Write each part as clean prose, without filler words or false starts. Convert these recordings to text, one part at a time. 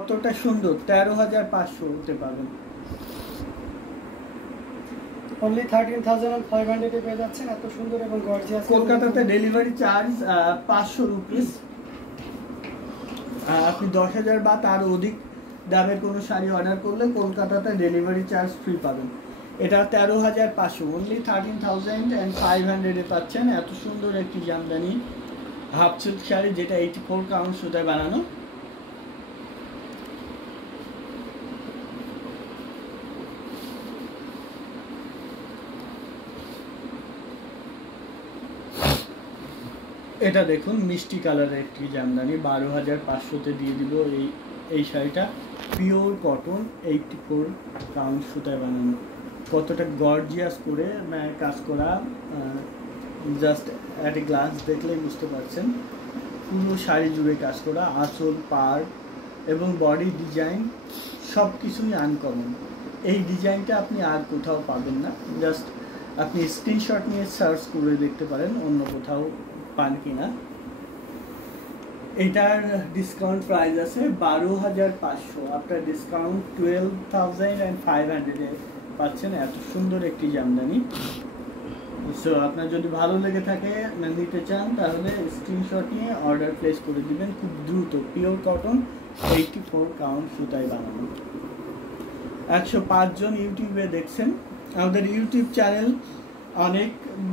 কতটা সুন্দর, 13,500 হতে পাবেন। only 13,500 এ পেয়ে যাচ্ছেন এত সুন্দর এবং গর্জিয়াস। কলকাতাতে ডেলিভারি চার্জ 500 রুপিস। আপনি 10,000 বা তার অধিক দামের কোনো শাড়ি অর্ডার করলে কলকাতাতে ডেলিভারি চার্জ ফ্রি পাবেন। এটা 13,500, অনলি 13,500 এ পাচ্ছেন এত সুন্দর একটি জামদানি হাফ সিল্ক শাড়ি, যেটা 84 কাউন্ট সুতায় বানানো। এটা দেখুন মিষ্টি কালারের একটি জামদানি, 12,500-তে দিয়ে দিব এই শাড়িটা। পিওর কটন, 84 কাউন্ট সুতায় বানানো। কতটা গর্জিয়াস করে কাজ করা, জাস্ট অ্যাট এ গ্লাস দেখলেই বুঝতে পারছেন। পুরো শাড়ি জুড়ে কাজ করা, আঁচল, পাড় এবং বডি ডিজাইন সব কিছুই আনকমন। এই ডিজাইনটা আপনি আর কোথাও পাবেন না। জাস্ট আপনি স্ক্রিনশট নিয়ে সার্চ করে দেখতে পারেন অন্য কোথাও পান কিনা। এটার ডিসকাউন্ট প্রাইস আছে 12,500, আপনার ডিসকাউন্ট 12,500 এ পাচ্ছেন এত সুন্দর একটি জামদানি। সো আপনার যদি ভালো লেগে থাকে, নিতে চান, তাহলে স্ক্রিনশট নিয়ে অর্ডার প্লেস করে দিবেন খুব দ্রুত। পিওর কটন, 84 কাউন্ট সুতায় বানানো। 105 জন ইউটিউবে দেখছেন। আমাদের ইউটিউব চ্যানেল অনেক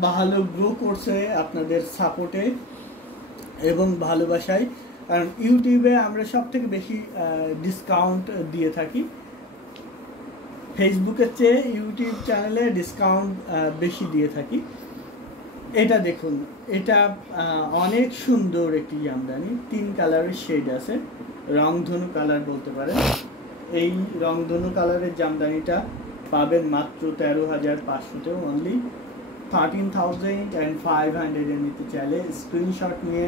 ভালো গ্রো করছে আপনাদের সাপোর্টে এবং ভালোবাসায়। কারণ ইউটিউবে আমরা সব থেকে বেশি ডিসকাউন্ট দিয়ে থাকি। ফেসবুকের চেয়ে ইউটিউব চ্যানেলে ডিসকাউন্ট বেশি দিয়ে থাকি। এটা দেখুন, এটা অনেক সুন্দর একটি জামদানি, 3 কালারের শেড আছে, রংধনু কালার বলতে পারেন। এই রংধনু কালারের জামদানিটা পাবেন মাত্র 13,500-তে, অনলি 13,500 এ নিতে চাইলে স্ক্রিনশট নিয়ে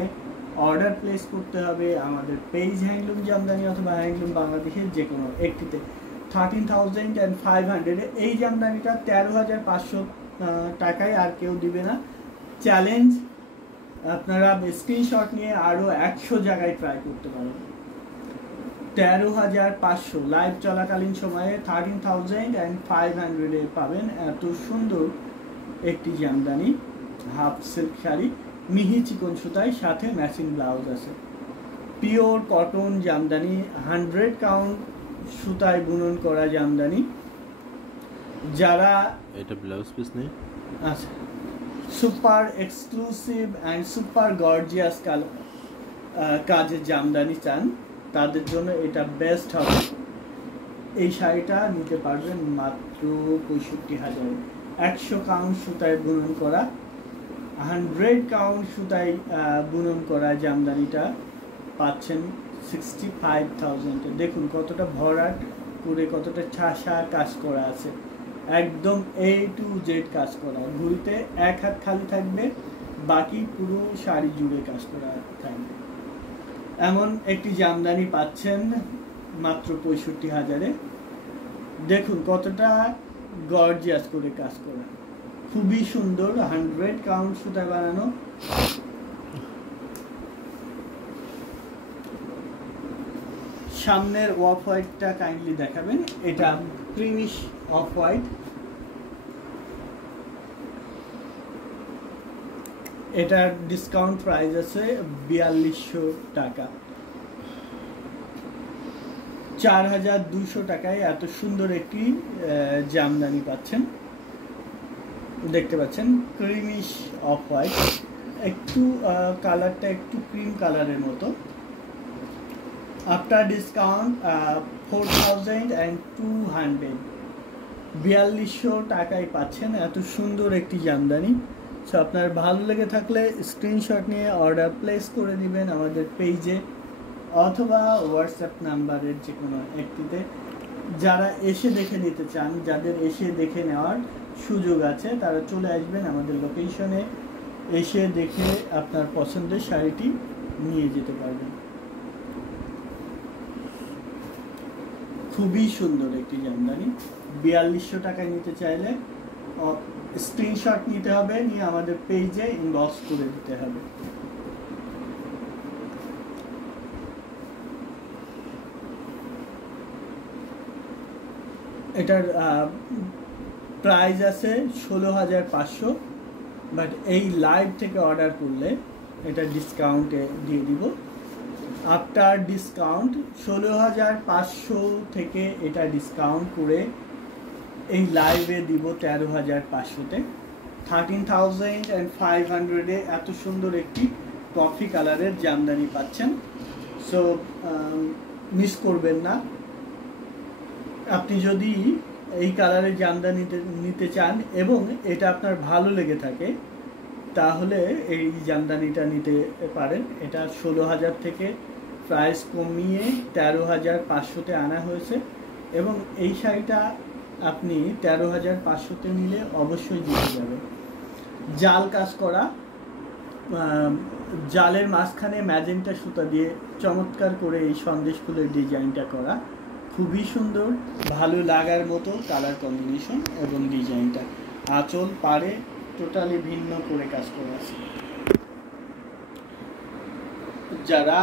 অর্ডার প্লেস করতে হবে আমাদের পেজ হ্যান্ডলুম জামদানি অথবা হ্যান্ডলুম বাংলাদেশের যে কোনো একটিতে। 13,500 এ এই জামদানিটা 13,500 টাকায় আর কেউ দিবে না। চ্যালেঞ্জ, আপনারা স্ক্রিনশট নিয়ে আরও 100 জায়গায় ট্রাই করতে পারেন। 13,500 লাইভ চলাকালীন সময়ে 13,500 এ পাবেন এত সুন্দর একটি জামদানি হাফ সিল্ক শাড়ি, মিহি চিকন সুতায়, সাথে ম্যাচিং ব্লাউজ আছে। পিওর কটন জামদানি, 100 কাউন্ট সুতায় বুনন করা জামদানি। যারা এটা ব্লাউজ পিস নেই, আচ্ছা, super exclusive and super gorgeous কাজের জামদানি চান, তাদের জন্য এটা বেস্ট হবে। এই শাড়িটা নিতে পারবেন মাত্র 65,000। 100 কাউন্ট সুতায় বুনন করা, 100 কাউন্ট সুতায় বুনন করা জামদানিটা পাচ্ছেন 65,000। দেখুন কতটা ভরাট করে, কতটা ছাসা কাজ করা আছে, একদম A to Z কাজ করা। ঘুরিতে এক হাত খালি থাকবে, বাকি পুরো শাড়ি জুড়ে কাজ করা থাকবে। এমন একটি জামদানি পাচ্ছেন মাত্র 65,000-এ। দেখুন কতটা গর্জিয়াস করে কাজ করা, খুবই সুন্দর, 100 কাউন্ট সুতায় বানানো। সামনের অফ হোয়াইটটা কাইন্ডলি দেখাবেন। এটা ক্রিমিশ অফ হোয়াইট। এটার ডিসকাউন্ট প্রাইস আছে 4200 টাকা। 4,200 টাকায় এত সুন্দর একটি জামদানি পাচ্ছেন। দেখতে পাচ্ছেন ক্রিমিশ অফ হোয়াইট, একটু কালারটা একটু ক্রিম কালারের মতো। আফটার ডিসকাউন্ট 4,200, 4200 টাকায় পাচ্ছেন এত সুন্দর একটি জামদানি। সো আপনার ভালো লেগে থাকলে স্ক্রিনশট নিয়ে অর্ডার প্লেস করে দিবেন আমাদের পেজে অথবা হোয়াটসঅ্যাপ নাম্বারের যে কোনো একটিতে। যারা এসে দেখে নিতে চান, যাদের এসে দেখে নেওয়ার সুযোগ আছে, তারা চলে আসবেন আমাদের লোকেশনে, এসে দেখে আপনার পছন্দের শাড়িটি নিয়ে যেতে পারবেন। খুবই সুন্দর একটি জামদানি, 4200 টাকায় নিতে চাইলে স্ক্রিনশট নিতে হবে, নিয়ে আমাদের পেজে ইনবক্স করে দিতে হবে। এটার প্রাইস আছে 16,500, বাট এই লাইভ থেকে অর্ডার করলে এটা ডিসকাউন্টে দিয়ে দিব। আফটার ডিসকাউন্ট 16,500 থেকে এটা ডিসকাউন্ট করে এই লাইভে দিব 13,500-তে। 13,500-এ এত সুন্দর একটি কফি কালারের জামদানি পাচ্ছেন। সো মিস করবেন না। আপনি যদি এই কালারের জামদানি নিতে চান এবং এটা আপনার ভালো লেগে থাকে, তাহলে এই জামদানিটা নিতে পারেন। এটা 16,000 থেকে প্রাইস কমিয়ে 13,500-তে আনা হয়েছে, এবং এই শাড়িটা আপনি 13,500-তে নিলে অবশ্যই জিতে যাবে। জাল কাজ করা, জালের মাঝখানে ম্যাজেন্টা সুতা দিয়ে চমৎকার করে এই সন্দেশ ফুলের ডিজাইনটা করা, খুবই সুন্দর, ভালো লাগার মতো কালার কম্বিনেশন এবং ডিজাইনটা। আঁচল পাড়ে টোটালি ভিন্ন করে কাজ করা আছে। যারা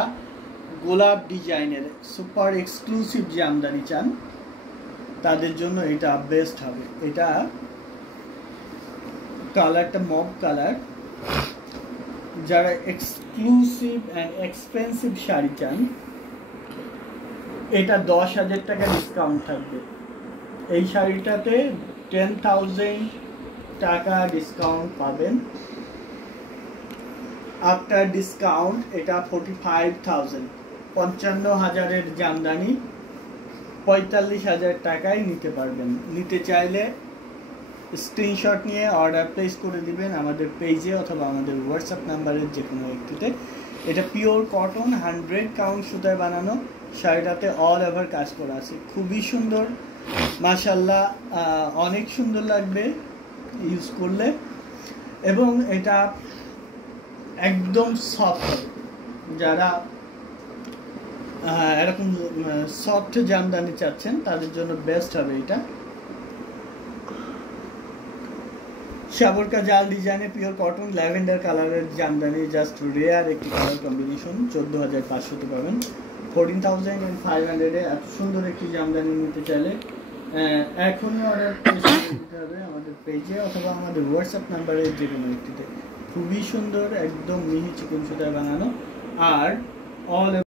গোলাপ ডিজাইনের সুপার এক্সক্লুসিভ জামদানি চান, তাদের জন্য এটা বেস্ট হবে। এটা কালারটা মব কালার। যারা এক্সক্লুসিভ অ্যান্ড এক্সপেন্সিভ শাড়ি চান, এটা 10,000 টাকা ডিসকাউন্ট থাকবে। এই শাড়িটাতে 10,000 টাকা ডিসকাউন্ট পাবেন। আফটার ডিসকাউন্ট এটা 45,000, 55,000-এর জামদানি 45,000 টাকায় নিতে পারবেন। নিতে চাইলে স্ক্রিনশট নিয়ে অর্ডার প্লেস করে দিবেন আমাদের পেজে অথবা আমাদের হোয়াটসঅ্যাপ নাম্বারের যে কোনো একটিতে। এটা পিওর কটন 100 কাউন্ট সুতায় বানানো। শাড়িটাতে অল ওভার কাজ করা আছে, খুবই সুন্দর, মাশাআল্লাহ, অনেক সুন্দর লাগবে ইউজ করলে। এবং এটা একদম সফট। যারা এরকম সফট জামদানি চাচ্ছেন, তাদের জন্য বেস্ট হবে এটা। সাবরকা জাল ডিজাইনে পিওর কটন ল্যাভেন্ডার কালারের জামদানি, জাস্ট রেয়ার একটি কালার কম্বিনেশন। 14,500-তে পাবেন। 14,500-এ এত সুন্দর একটি জামদানি নিতে চাইলে এখনই অর্ডার দিতে হবে আমাদের পেজে অথবা আমাদের হোয়াটসঅ্যাপ নাম্বারের যে কোনো একটিতে। খুবই সুন্দর, একদম মিহি চিকন সুতায় বানানো, আর অল